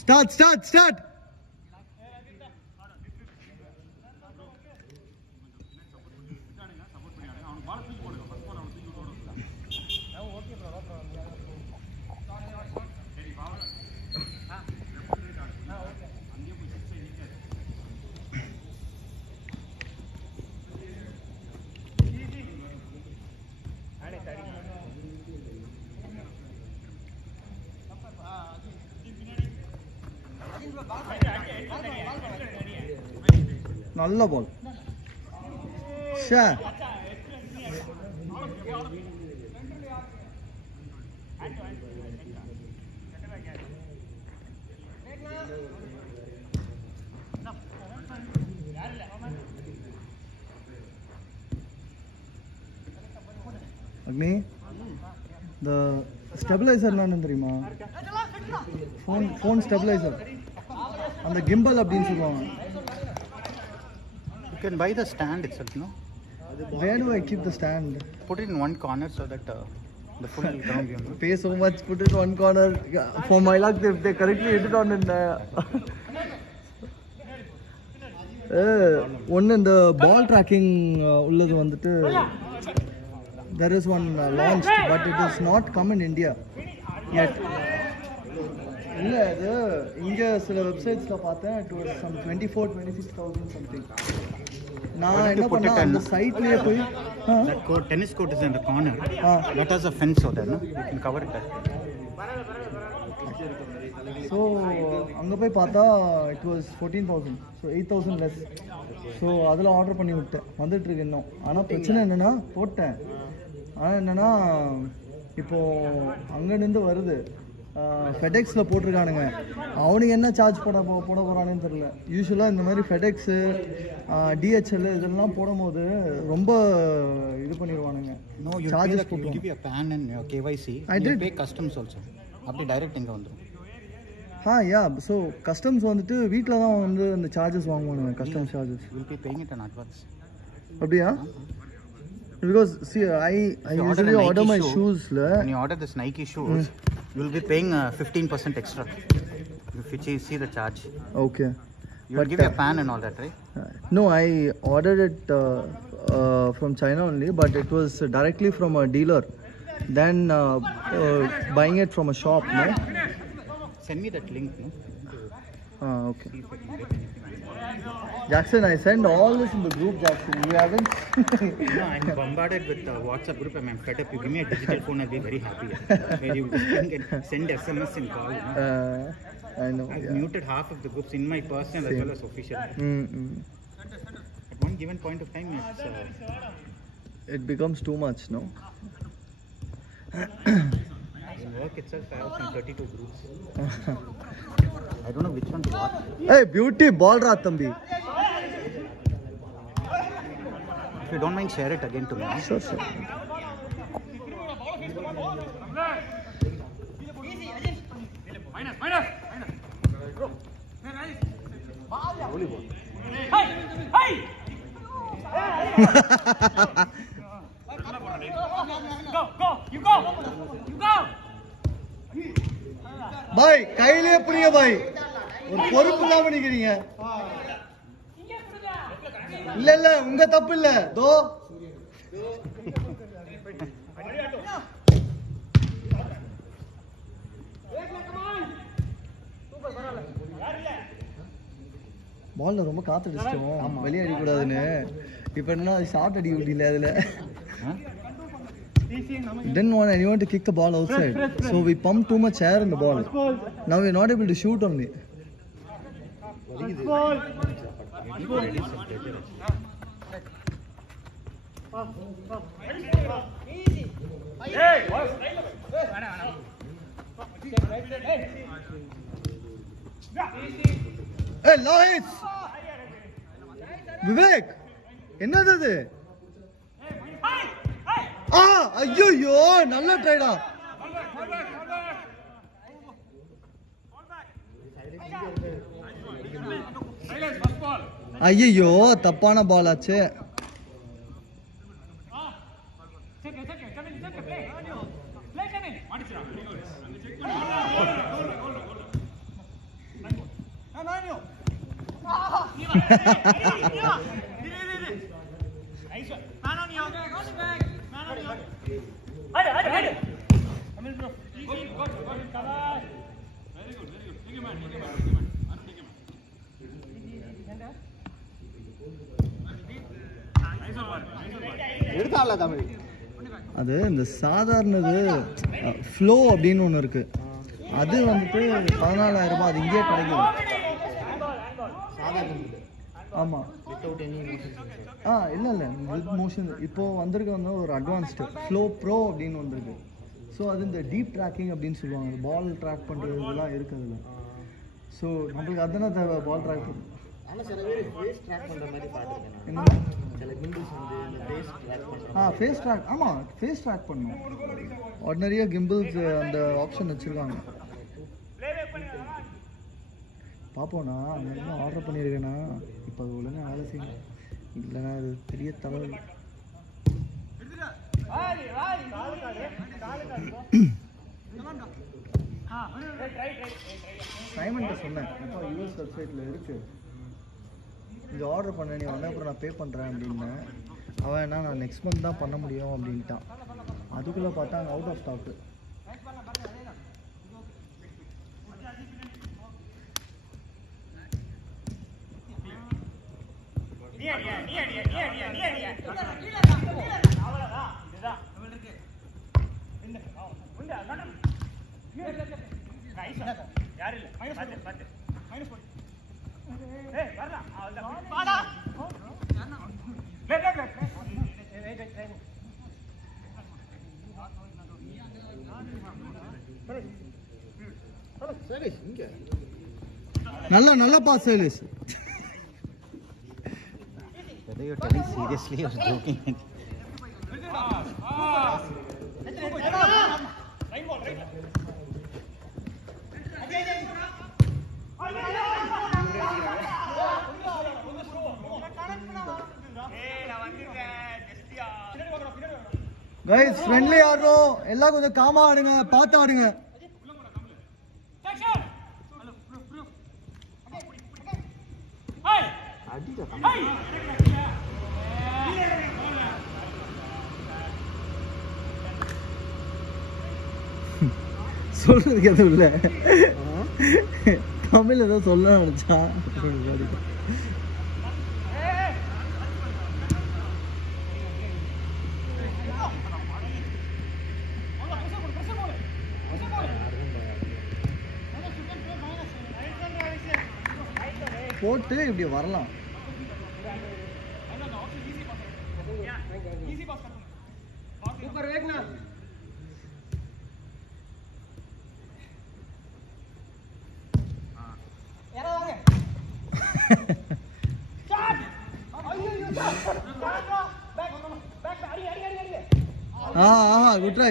Start. நல்ல பால். அக்னி, the stabilizer என்னன்னு தெரியுமா? phone stabilizer. அந்த gimbal அப்படினு சொல்லுவாங்க. You can buy the stand itself, no? Where do I keep the stand? Put it in one corner so that the full ground view. Pay so much, put it one corner. For my luck, they correctly hit it on in one in the ball tracking உள்ளது வந்துட்டு there is one launched, but it is not come in India yet. இல்ல அது இங்க சில வெப்சைட்ஸ்ல பார்த்தேன், it was some 24,000-26,000 something. நான் என்ன பண்ணேன், அந்த சைட்லயே போய் that court, tennis court is in the corner. That has a fence over there, no? You can cover it there. So அங்க போய் பார்த்தா it was 14,000, so 8,000 less. So அதில் ஆர்டர் பண்ணி விட்டேன், வந்துட்டு இருக்கு இன்னும். ஆனால் பிரச்சனை என்னன்னா, போட்டேன், ஆனால் என்னன்னா இப்போ அங்கேருந்து வருது, ஃபெடெக்ஸில் போட்டிருக்கானுங்க. அவனுக்கு என்ன சார்ஜ் போட போகிறானுன்னு தெரியல. யூஸ்வலாக இந்த மாதிரி ஃபெடெக்ஸு, DHL இதெல்லாம் போடும்போது ரொம்ப இது பண்ணிடுவானுங்க. சார்ஜஸ் போட்டு give you a PAN and KYC. You pay customs also. அப்படி டைரக்ட் இங்கே வந்துடும். ஸோ கஸ்டம்ஸ் வந்துட்டு வீட்டில் தான் வந்து அந்த சார்ஜஸ் வாங்குவானுங்க, customs charges. Will be paying it in advance. அப்படியா? Because see, I usually order my shoes. When you order this Nike shoes, you will be paying 15% extra. If you see the charge. Okay. You will give a PAN and all that, right? No, I ordered it from China only, but it was directly from a dealer. Then buying it from a shop, no? Send me that link, no? Okay. Jackson, I send all this in the group, Jackson. You haven't? No, I'm bombarded with the WhatsApp group. I'm fed up. You give me a digital phone, I'll be very happy. Where you can send SMS and call. I know. I've muted half of the groups in my personal as well as official. At one given point of time, it becomes too much, no? In work itself, I have some 32 groups. I don't know which one to watch. Hey, beauty ball ra tambi. If you don't mind, share it again to me. Sure. Minus. Hey! Go! You go! பாய் கையிலே புடிங்க பாய், ஒரு பொறுப்பு தான் பண்ணிக்கிறீங்க. இல்ல உங்க தப்பு இல்ல. தோ பால்ல ரொம்ப காத்தடிச்சிட்டோம், வெளியே அடிக்க கூடாதுன்னு. இப்ப என்ன ஷார்ட் அடிக்க முடியல அதுல. Didn't want anyone to kick the ball outside, so we pumped too much air in the ball. Now we're not able to shoot only. Hey, Lois! Vivek! என்னது இது? ஐயோ, நல்ல ட்ரைடா. ஐயோ, தப்பான பால் ஆச்சு. அது இந்த சாதாரணது ஃப்ளோ அப்படின்னு ஒன்று இருக்கு, அது வந்துட்டு 14,000 ரூபாய். அது இங்கேயே கிடைக்குது. ஆமாம். இல்லை வித் மோஷன் இப்போது வந்திருக்கு வந்து ஒரு அட்வான்ஸ்டு ஃப்ளோ ப்ரோ அப்படின்னு வந்திருக்கு. ஸோ அது இந்த டீப் ட்ராக்கிங் அப்படின்னு சொல்லுவாங்க. பால் ட்ராக் பண்ணுறது இதெல்லாம் இருக்குது அதில். ஸோ நம்மளுக்கு அதுதானே தேவை, பால் ட்ராக் பண்ண. Face track. ஆமாம், ஃபேஸ் ட்ராக் பண்ணணும். ஆர்டினரியாக கிம்பிள்ஸ் அந்த ஆப்ஷன் வச்சுருக்காங்க. பார்ப்போண்ணா, அந்த இன்னும் ஆர்டர் பண்ணியிருக்கேண்ணா. இப்போ அது ஒழுங்காக வேலை செய்யணும், இல்லைன்னா அது பெரிய தலைவலி. சைமன்கிட்ட சொன்னேன், இப்போ யூஎஸ் வெப்சைட்டில் இருக்குது, இங்கே ஆர்டர் பண்ண, நீ வந்து அப்புறம் நான் பே பண்ணுறேன் அப்படின்னு. அவன் என்ன, நான் நெக்ஸ்ட் மந்த் தான் பண்ண முடியும் அப்படின்ட்டான். அதுக்குள்ளே பார்த்தா அங்கே அவுட் ஆஃப் ஸ்டாக்கு. நல்ல boss Shailesh. Whether you're telling seriously or joking. Guys, friendly ஆடுறோம், எல்லாம் கொஞ்சம் காமா ஆடுங்க, பார்த்து ஆடுங்க. சொல்றதுக்கு எதுவும் இல்லை, தமிழ் ஏதோ சொல்ல நினைச்சா. போட்டு இப்படி வரலாம்.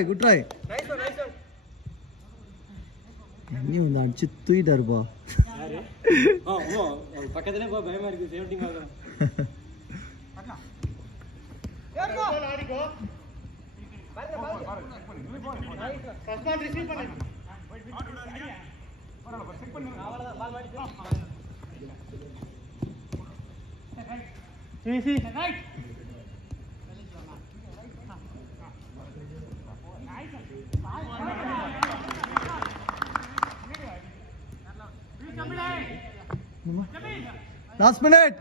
Good try. நீ வந்து அடிச்சு தூக்கிட்டா இருப்பா. பக்கத்துல பயமா இருக்கு, சேஃப்டி பார்க்கறேன். Last minute.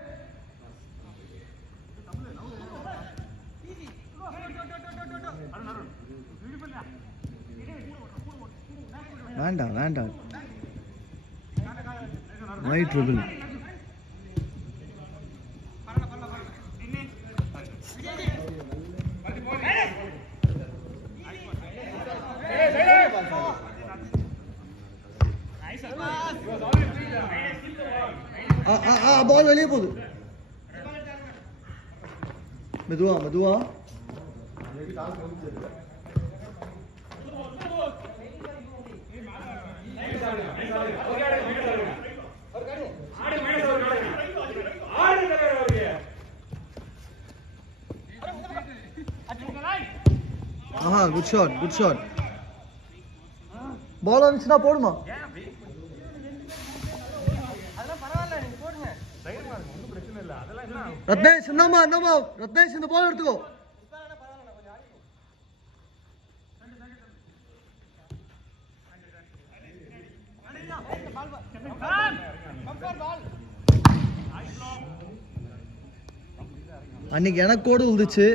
வேண்டாம். Wide dribble. பால் வெளியே போகுது. மெதுவா. Good shot. பால் வந்துச்சுன்னா போடுமா? ரத்னேஷ் என்னம்மா ரத்னேஷ் இந்த பால் எடுத்துக்கோ. அன்னைக்கு எனக்கு கோடு விழுந்துச்சு.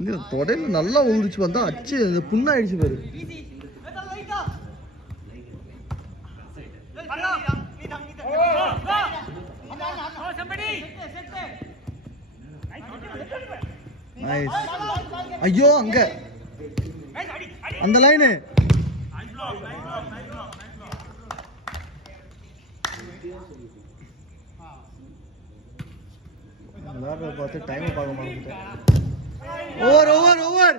இங்க தொடையில நல்லா விழுந்துச்சு, வந்தா அச்சு புண்ணாயிடுச்சு பாரு. ஐயோ அங்க அந்த லைனு பார்த்து டைம் பார்க்க மாட்டேன். Over over over